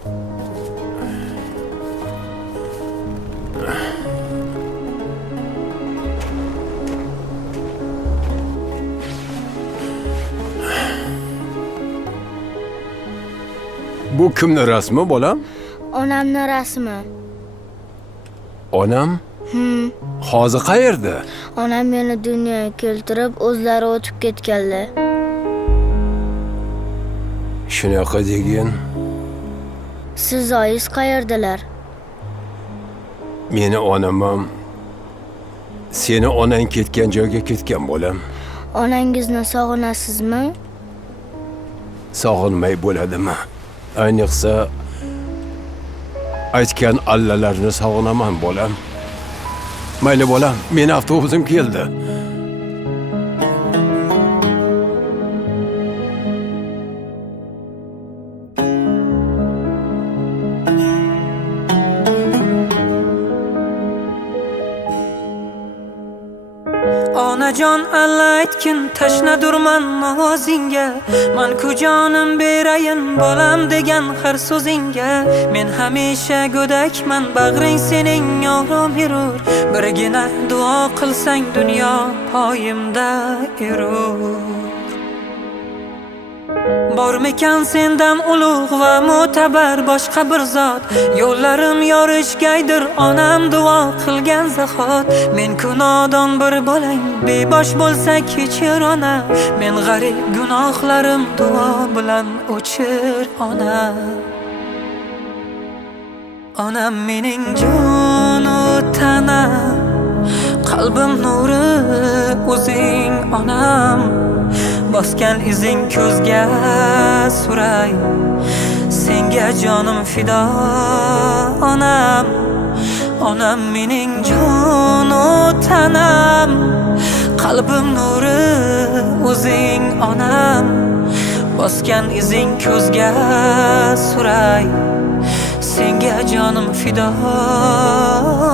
Bu kimning rasmi bolam? Onamning rasmi. Onam? Hozir qayerda? Onam meni dunyoga keltirib, o'zlari o'tib ketganlar. Shunaqa degin. Sizoyingiz qayerdalar? Meni onam ham seni onang ketgan joyga ketgan bolam. Onangizni sog'inasizmi? Sog'inmay bo'ladimi? Ayniqsa aytgan allalarni sog'inaman bolam. Mayli bolam, meni avtobusim keldi. Onajon alla aytgin tashnadurman ovozingga, man ku jonim berayin bolam degan har so'zingga. Men hamisha go'dakman, bag'ring sening orom yurur, birgina duo qilsang dunyo poyimda erur. Bormikan sendan ulug' va mo'tabar boshqa bir zot, yo'llarim yorishgaydir onam duo qilgan zahot. Men ku nodon bir bolang, bebosh bo'lsa kechir ona, men g'arib gunohlarim duo bilan o'chir ona. Onam mening jonu tanam, qalbim nuri o'zing onam. Bosgan izing ko'zga suray, senga jonim fido onam. Onam mening jonu tanam, qalbim nuri o'zing onam. Bosgan izing ko'zga suray, senga jonim fido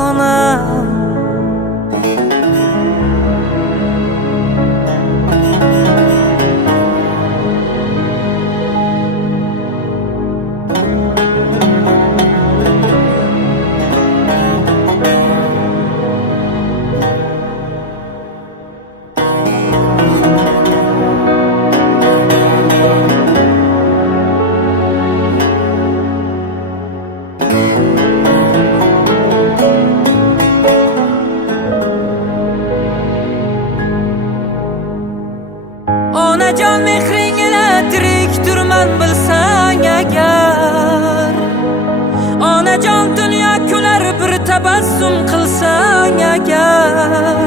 onam. Onajon mehring ila tirik turman bilsang agar, onajon dunyo kular bir tabassum qilsang agar.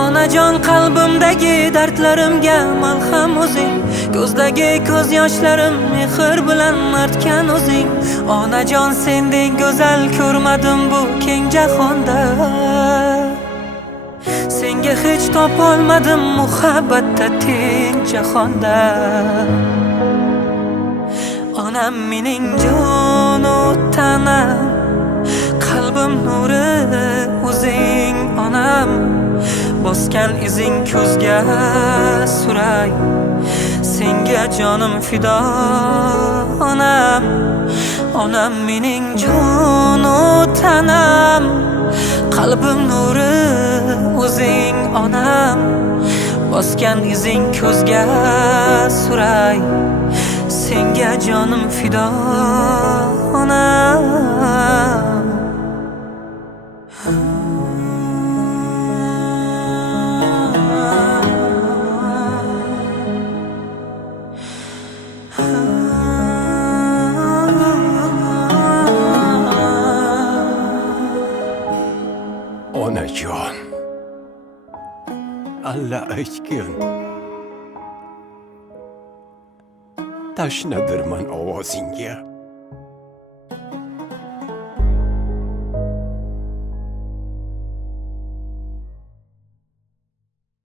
Onajon qalbimdagi dardlarimga malham o'zing, ko'zdagi ko'z yoshlarim mehr bilan artgan o'zing. Onajon sendek go'zal ko'rmadim bu keng jahonda, senga hech topolmadim muhabbatda teng jahonda. Onam mening jonu tanam, qalbim nuri o'zing onam. Bosgan izing ko'zga suray, senga jonim fido onam. Onam mening jonu tanam, qalbim nuri o'zing onam. Bosgan izing ko'zga suray, senga jonim fido onam. Onajon, alla aytgin tashnadirman ovozingga.